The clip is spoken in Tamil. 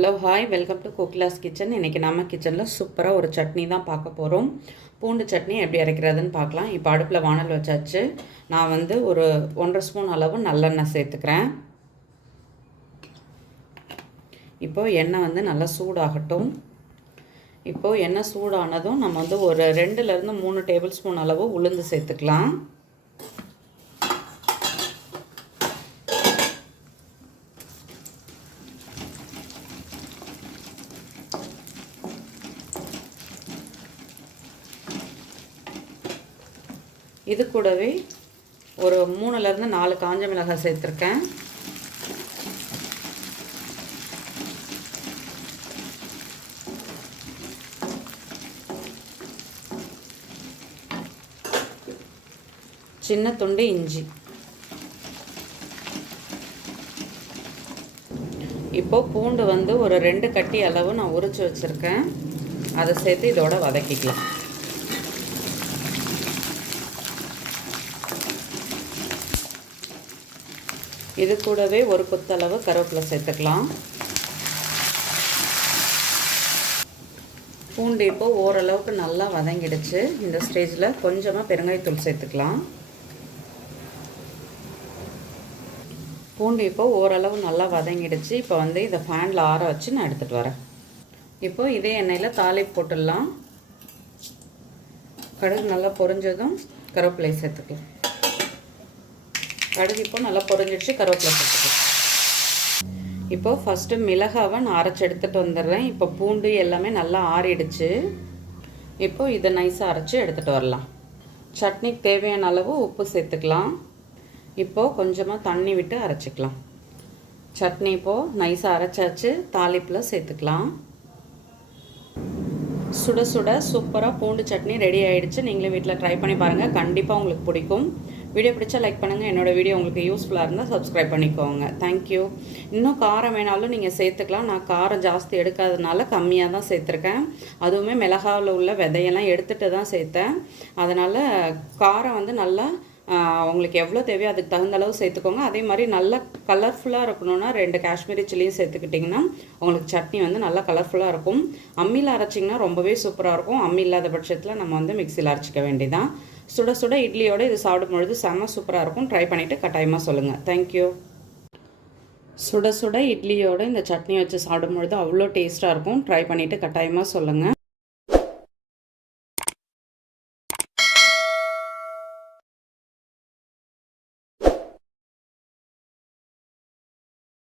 Hello hi. Welcome to Kokila's kitchen இன்றைக்கி நம்ம கிச்சனில் சூப்பராக ஒரு சட்னி தான் பார்க்க போகிறோம் பூண்டு சட்னி எப்படி அரைக்கிறதுன்னு பார்க்கலாம். இப்போ அடுப்பில் வானல் வச்சாச்சு. நான் வந்து ஒரு ஒன்றரை ஸ்பூன் அளவு நல்லெண்ணெய் சேர்த்துக்கிறேன். இப்போது எண்ணெய் வந்து நல்லா சூடாகட்டும். இப்போது எண்ணெய் சூடானதும் நம்ம வந்து ஒரு ரெண்டுலேருந்து மூணு டேபிள் ஸ்பூன் அளவு உளுந்து சேர்த்துக்கலாம். இது கூடவே ஒரு மூணுலேருந்து நாலு காஞ்ச மிளகாய் சேர்த்துருக்கேன். சின்ன துண்டு இஞ்சி. இப்போது பூண்டு வந்து ஒரு ரெண்டு கட்டி அளவு நான் உரித்து வச்சுருக்கேன். அதை சேர்த்து இதோட வதக்கிக்கலாம். இது கூடவே ஒரு கொத்தளவு கருவேப்பிலை சேர்த்துக்கலாம். பூண்டு இப்போ ஓரளவுக்கு நல்லா வதங்கிடுச்சு. இந்த ஸ்டேஜில் கொஞ்சமாக பெருங்காயத்தூள் சேர்த்துக்கலாம். பூண்டு இப்போ ஓரளவு நல்லா வதங்கிடுச்சு. இப்போ வந்து இதை ஃபேனில் ஆற வச்சு நான் எடுத்துகிட்டு வரேன். இப்போ இதே எண்ணெயில் தாளிப்பு போட்டுடலாம். கடுகு நல்லா பொரிஞ்சதும் கருவேப்பிலை சேர்த்துக்கலாம். கடுகு இப்போ நல்லா பொறிஞ்சிடுச்சு கருவேப்பிலை சேர்த்துக்கலாம் இப்போ ஃபஸ்ட்டு மிளகாவை நான் அரைச்சி எடுத்துகிட்டு வந்துடுறேன். இப்போ பூண்டு எல்லாமே நல்லா ஆறிடுச்சு. இப்போ இதை நைஸாக அரைச்சி எடுத்துகிட்டு வரலாம். சட்னிக்கு தேவையான அளவு உப்பு சேர்த்துக்கலாம். இப்போது கொஞ்சமாக தண்ணி விட்டு அரைச்சிக்கலாம். சட்னி இப்போது நைஸாக அரைச்சாச்சு. தாளிப்பில் சேர்த்துக்கலாம். சுட சுட சூப்பராக பூண்டு சட்னி ரெடி ஆகிடுச்சு நீங்களும் வீட்டில் ட்ரை பண்ணி பாருங்கள் கண்டிப்பாக உங்களுக்கு பிடிக்கும். வீடியோ பிடிச்சா லைக் பண்ணுங்கள் என்னோடய வீடியோ உங்களுக்கு யூஸ்ஃபுல்லாக இருந்தால் சப்ஸ்கிரைப் பண்ணிக்கோங்க. தேங்க்யூ இன்னும் காரம் வேணாலும் நீங்கள் சேர்த்துக்கலாம். நான் காரம் ஜாஸ்தி எடுக்காதனால கம்மியாக தான் சேர்த்துருக்கேன். அதுவுமே மிளகாவில் உள்ள விதையெல்லாம் எடுத்துகிட்டு தான் சேர்த்தேன். அதனால் காரம் வந்து நல்லா உங்களுக்கு எவ்வளோ தேவையோ அதுக்கு தகுந்த அளவு சேர்த்துக்கோங்க. அதே மாதிரி நல்லா கலர்ஃபுல்லாக இருக்கணும்னா ரெண்டு காஷ்மீரி சில்லியும் சேர்த்துக்கிட்டிங்கன்னா உங்களுக்கு சட்னி வந்து நல்லா கலர்ஃபுல்லாக இருக்கும். அம்மியில் அரைச்சிங்கன்னா ரொம்பவே சூப்பராக இருக்கும். அம்மி இல்லாத பட்சத்தில் நம்ம வந்து மிக்சியில் அரைச்சிக்க வேண்டியதான் சுட சுட இட்லியோடு இது சாப்பிடும் பொழுது செம சூப்பராக இருக்கும். ட்ரை பண்ணிவிட்டு கட்டாயமாக சொல்லுங்கள் தேங்க்யூ சுட சுட இட்லியோடு இந்த சட்னி வச்சு சாப்பிடும் பொழுது அவ்வளோ டேஸ்ட்டாக இருக்கும். ட்ரை பண்ணிவிட்டு கட்டாயமாக சொல்லுங்கள்